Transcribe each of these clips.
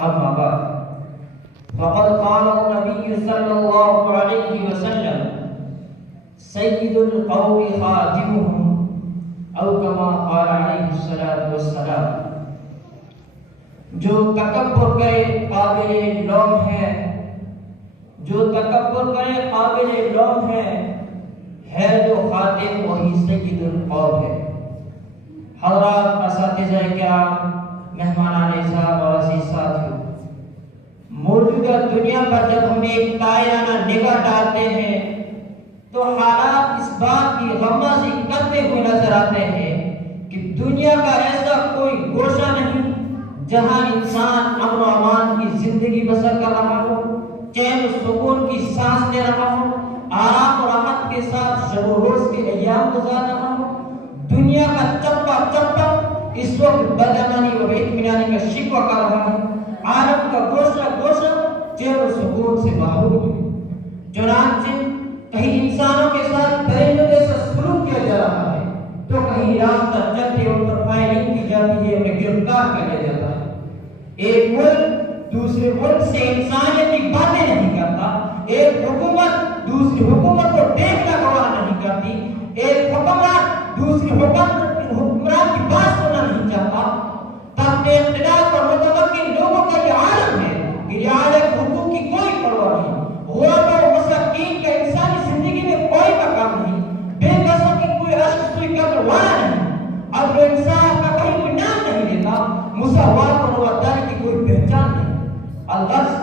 أما بعد فقد قال النبي صلى الله عليه وسلم سيد القوم خادمهم أو كما قال عليه الصلاة والسلام. جو تکبر کرے قابل لوم ہے، جو تکبر کرے قابل لوم ہے جو خاتم وہی سید القوم ہے. حضرات اساتذہ کرام، مہمانان اعزاز اور عزیز ساتھیوں، موجودہ دنیا پر جب ہم ایک تائرانہ نگاہ ڈالتے ہیں تو حالات اس بات کی غمازی کرتے ہوئے نظر آتے ہیں کہ دنیا کا ایسا کوئی گوشہ نہیں جہاں انسان امن و امان کی زندگی بسر کر رہا ہو، چین و سکون کی سانس لے رہا ہو، آرام و راحت کے ساتھ شب و روز کے ایام گزار رہا ہو. دنیا کا چپا چپا اس وقت بدامانی و اطمینانی کا شکوہ کر رہا ہے. عالم کا گوشہ گوشہ چین و سکون سے محروم ہے. چنانچہ کہیں انسانوں کے ساتھ پرندوں جیسا سلوک کیا جا رہا ہے تو کہیں راستہ چلتے ان پر فائرنگ کی جاتی ہے، انہیں گرفتار کر لیا جاتا ہے. ایک ملک دوسرے ملک سے انسانیت کی باتیں نہیں کرتا، ایک حکومت دوسری حکومت کو دیکھنا گوارا نہیں کرتی، ایک حکمران دوسری حکمران کی بات سننا نہیں چاہتا. تحت اختلاف اور متمکن لوگوں کا یہ عالم ہے کہ رعایت حقوق کی کوئی پرواہ نہیں، غربا و مساکین کا انسانی زندگی میں کوئی مقام نہیں، بے قصوں کی کوئی اشک سوئی قدر والا نہیں، عدل و انصاف کا کہیں کوئی نام نہیں لیتا، مساوات اور رواداری کی کوئی پہچان نہیں. الغرض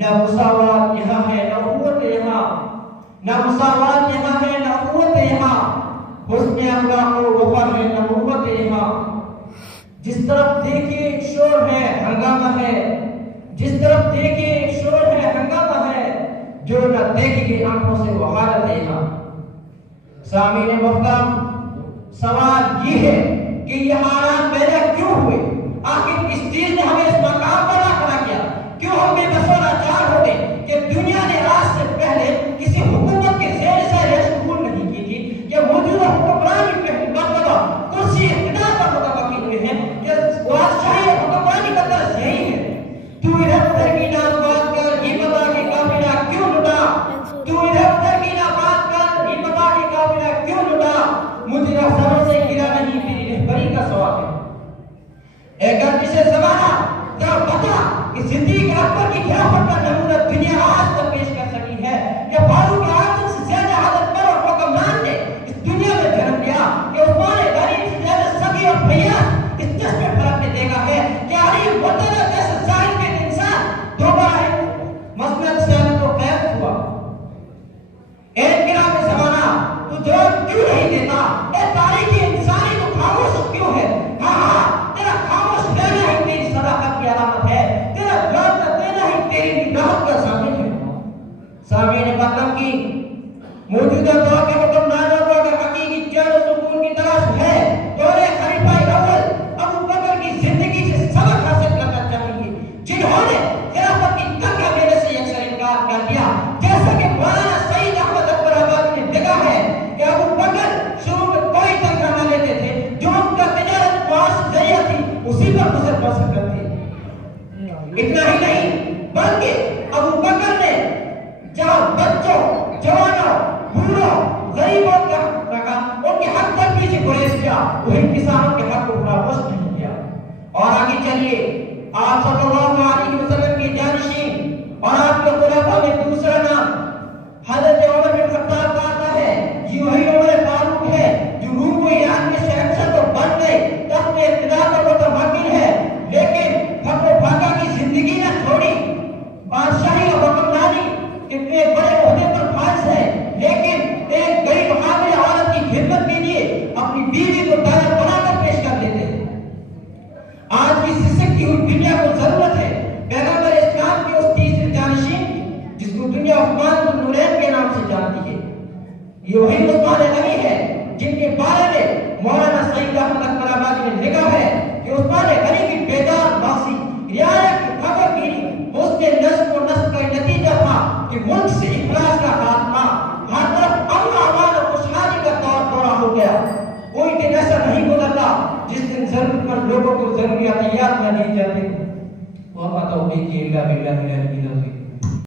نہ مساوات یہاں ہے نہ قوت یہاں، نہ مساوات یہاں ہے نہ قوت یہاں، حسن اخلاق و وفا ہے نہ قوت یہاں. جس طرف دیکھیے ایک شور ہے ہنگامہ ہے، جس طرف دیکھیے ایک شور ہے ہنگامہ ہے، جو نہ دیکھی گئی آنکھوں سے وہ حالت ہے یہاں. سامعین محترم، سوال یہ ہے کہ یہ حالات پیدا کیوں ہوئے؟ آخر کس چیز نے ہمیں اس مقام پر کھڑا کیا؟ کیوں ہم بے بس و لاچار ہوتے کہ دنیا نے آج سے پہلے کسی حکومت کے زیر سایہ قبول نہیں کی تھی؟ یا موجودہ حکمرانی پہ مرتبہ کرسی اقتدار پر متوقع ہوئے ہیں کہ بادشاہی اور حکمرانی کا طرز یہی ہے. تو ادھر ادھر کی نام بات کر یہ بتا کہ قافلہ کیوں لٹا، تو ادھر ادھر کی نام بات کر یہ بتا کہ قافلہ کیوں لٹا، مجھے رہزنوں سے گرا نہیں تیری رہبری کا ثواب ہے. ایک گردش زمانہ ذرا بتا کہ صدیق اکبر کی خلافت کا نمونہ دنیا آج تک پیش کر سکی ہے کہ فاروق اعظم سے زیادہ عدد پر اور حکمران نے اس دنیا میں جنم لیا، کہ عثمان غنی سے زیادہ سخی اور فیاض اس جس میں فرق نے دیکھا ہے کہ علی مرتضی جیسے ظالم کے انسان دوبارہ مسند سے تو قید ہوا. اے کرام زمانہ، تو جواب کیوں نہیں دیتا؟ اے تاریخی انسانی تو خاموش کیوں ہے؟ ہاں تیرا خاموش رہنا ہی تیری صداقت کی علامت ہے، تیرا جواب نہ دینا ہی تیری نجات کا ضامن ہے. سامعین مقدم کی موجودہ دور کے حکمرانوں کو اگر حقیقی چین و سکون کی تلاش ہے تو انہیں خلیفہ اول ابو بکر کی زندگی سے سبق حاصل کرنا چاہیے، جنہوں نے خلافت کی تنگہ دینے سے یکسر انکار کر دیا. جیسا کہ مولانا سعید احمد اکبر آبادی نے دیکھا ہے کہ ابو بکر شروع میں کوئی تنگہ نہ لیتے تھے، جو ان کا تجارت معاش ذریعہ تھی اسی پر گزر بسر کرتے. اتنا ہی نہیں بلکہ ابو بکر نے جہاں بچوں، جوانوں، بوڑھوں، غریبوں کا حق رکھا، ان کے حق تک بھی گریز کیا، وہی کسانوں کے حق کو فراموش نہیں کیا. اور آگے چلیے، آپ صلی اللہ علیہ وسلم کے جانشین اور آپ کے خلفاء میں دوسرا نام حضرت عمر بن خطاب کا آتا ہے. یہ وہی عمر فاروق ہے جو روم و ایران کے شہنشاہ تو بن گئے، تخت اقتدار پر متمکن ہے، لیکن پھک و پھاکا کی زندگی نہ چھوڑی. بادشاہی اور حکمرانی کے بڑے عہدے پر فائز ہے، لیکن ایک غریب حامل عورت کی خدمت کے لیے اپنی بیوی کو دانا بنا کر پیش کر دیتے ہیں. آج کی سسکتی ہوئی دنیا کو ضرورت ہے پیغمبر اسلام کے اس تیسرے جانشین کی جس کو دنیا عثمان بن نورین کے نام سے جانتی ہے. یہ وہی عثمان غنی ہے جن کے بارے میں مولانا سعید احمد اکبر آبادی نے لکھا ہے کہ عثمان غنی کی بیدار باسی رعایت کی خبر گیری اس کے نظم و نسق کا نتیجہ تھا کہ ملک سے افلاس کا خاتمہ، ہر طرف امن و امان اور خوشحالی کا دور دورہ ہو گیا. کوئی دن ایسا نہیں گزرتا جس دن ضرورت مند لوگوں کو ضروریات نہ دی جاتی. taufiqi illa billahi